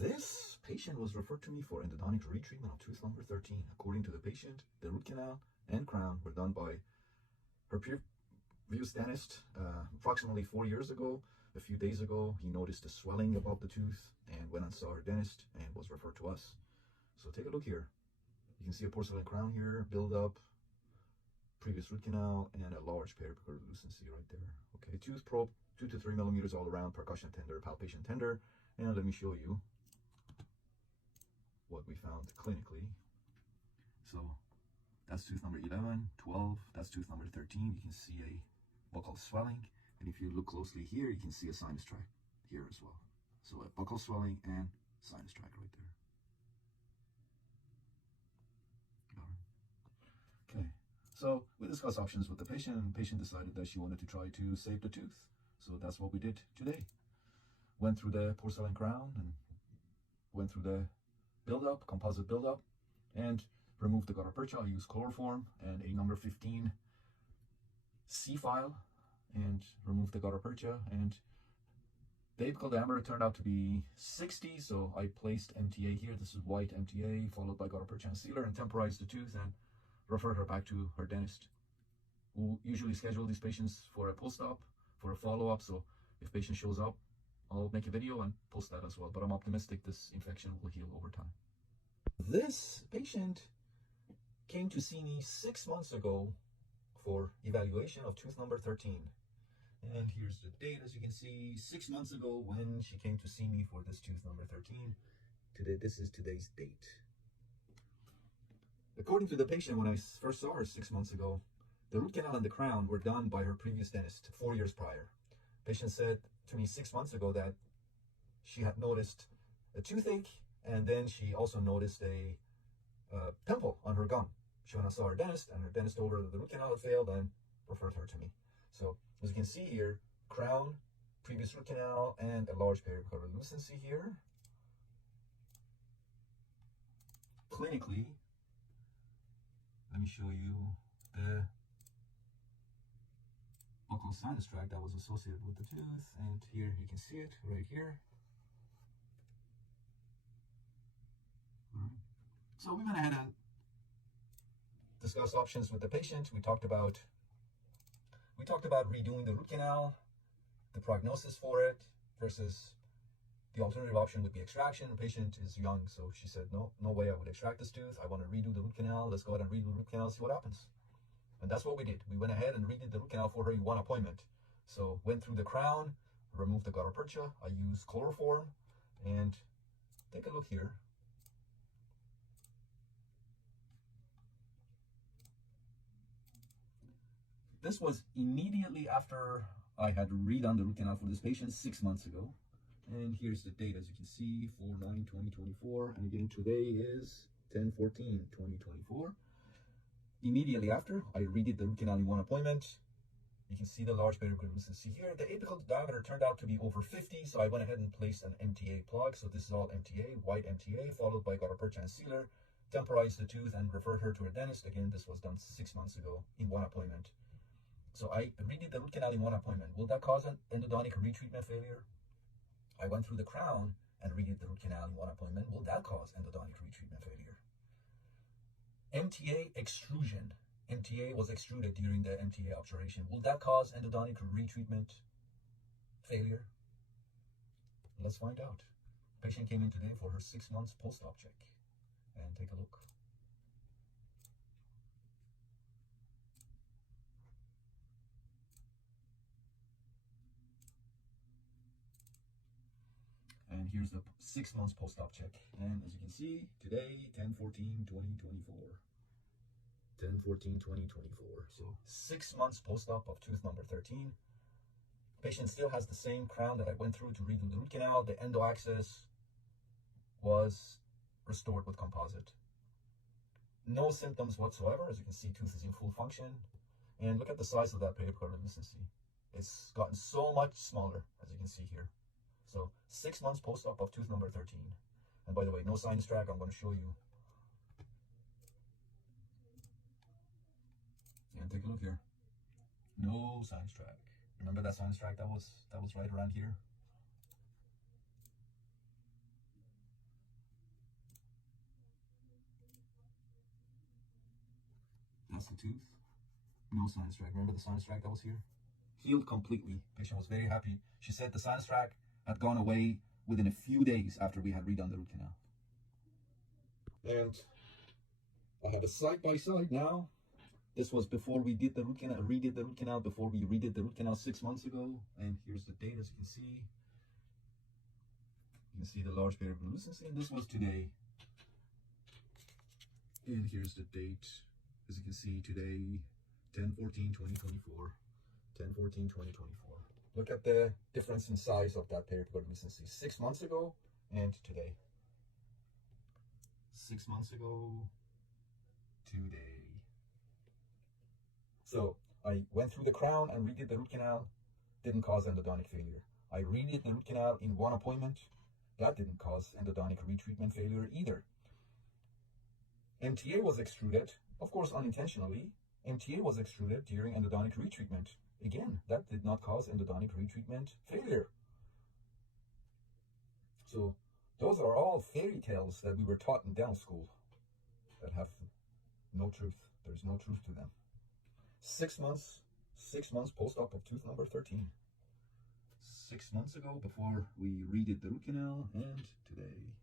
This patient was referred to me for endodontic retreatment of tooth number 13. According to the patient, the root canal and crown were done by her previous dentist approximately 4 years ago. A few days ago, he noticed a swelling above the tooth and went and saw her dentist and was referred to us. So take a look here. You can see a porcelain crown here, build up, previous root canal, and a large periapical lucency right there. Okay, tooth probe, 2 to 3 millimeters all around, percussion tender, palpation tender. And let me show you what we found clinically. So that's tooth number 11, 12, that's tooth number 13. You can see a buccal swelling. And if you look closely here, you can see a sinus tract here as well. So a buccal swelling and sinus tract right there. Okay, so we discussed options with the patient, and the patient decided that she wanted to try to save the tooth. So that's what we did today. Went through the porcelain crown and went through the build-up, composite build-up, and removed the gutta percha. I used chloroform and a number 15 C file and removed the gutta percha, and the apical diameter turned out to be 60, so I placed MTA here. This is white MTA followed by gutta percha and sealer, and temporized the tooth and referred her back to her dentist, who usually schedule these patients for a post-op, for a follow-up. So if patient shows up, I'll make a video and post that as well, but I'm optimistic this infection will heal over time. This patient came to see me 6 months ago for evaluation of tooth number 13. And here's the date, as you can see, 6 months ago when she came to see me for this tooth number 13. Today, this is today's date. According to the patient, when I first saw her 6 months ago, the root canal and the crown were done by her previous dentist 4 years prior. Patient said to me 6 months ago that she had noticed a toothache, and then she also noticed a pimple on her gum. She went and saw her dentist, and her dentist told her that the root canal had failed and referred her to me. So as you can see here, crown, previous root canal, and a large periapical lucency here. Clinically, let me show you the buccal sinus tract that was associated with the tooth, and here you can see it right here. All right. So we went ahead and discussed options with the patient. We talked about redoing the root canal, the prognosis for it, versus the alternative option would be extraction. The patient is young, so she said, no way I would extract this tooth. I want to redo the root canal. Let's go ahead and redo the root canal and see what happens. And that's what we did. We went ahead and redid the root canal for her in one appointment. So went through the crown, removed the gutta percha. I used chloroform, and take a look here. This was immediately after I had redone the root canal for this patient 6 months ago. And here's the date, as you can see, 4/9/2024. And again, today is 10/14/2024. Immediately after, I redid the root canal in one appointment. You can see the large periapical lucency here. The apical diameter turned out to be over 50, so I went ahead and placed an MTA plug. So this is all MTA, white MTA, followed by gutta percha and sealer. Temporized the tooth and referred her to her dentist. Again, this was done 6 months ago in one appointment. So I redid the root canal in one appointment. Will that cause an endodontic retreatment failure? I went through the crown and redid the root canal in one appointment. Will that cause endodontic retreatment failure? MTA extrusion. MTA was extruded during the MTA obturation. Will that cause endodontic retreatment failure? Let's find out. Patient came in today for her 6 months post-op check. And take a look. And here's the 6 months post-op check. And as you can see, today, 10/14/2024. 10/14/2024. So 6 months post-op of tooth number 13. Patient still has the same crown that I went through to redo the root canal. The endo axis was restored with composite. No symptoms whatsoever. As you can see, tooth is in full function. And look at the size of that periapical lucency. It's gotten so much smaller, as you can see here. So 6 months post-op of tooth number 13. And by the way, no sinus tract. I'm going to show you. And take a look here. No sinus tract. Remember that sinus tract that was right around here? the tooth. No sinus tract. Remember the sinus tract that was here? Healed completely. Patient was very happy. She said the sinus tract had gone away within a few days after we had redone the root canal. And I have a side by side now. This was before we did the root canal, redid the root canal, before we redid the root canal 6 months ago. And here's the date, as you can see. You can see the large variable lucency, and this was today. And here's the date, as you can see, today, 10/14/2024. 10/14/2024. Look at the difference in size of that pericardial lucency. 6 months ago and today. 6 months ago, today. So I went through the crown and redid the root canal. Didn't cause endodontic failure. I redid the root canal in one appointment. That didn't cause endodontic retreatment failure either. MTA was extruded, of course unintentionally. MTA was extruded during endodontic retreatment. Again, that did not cause endodontic retreatment failure. So those are all fairy tales that we were taught in dental school that have no truth. There's no truth to them. 6 months post-op of tooth number 13. 6 months ago, before we redid the root canal, and today.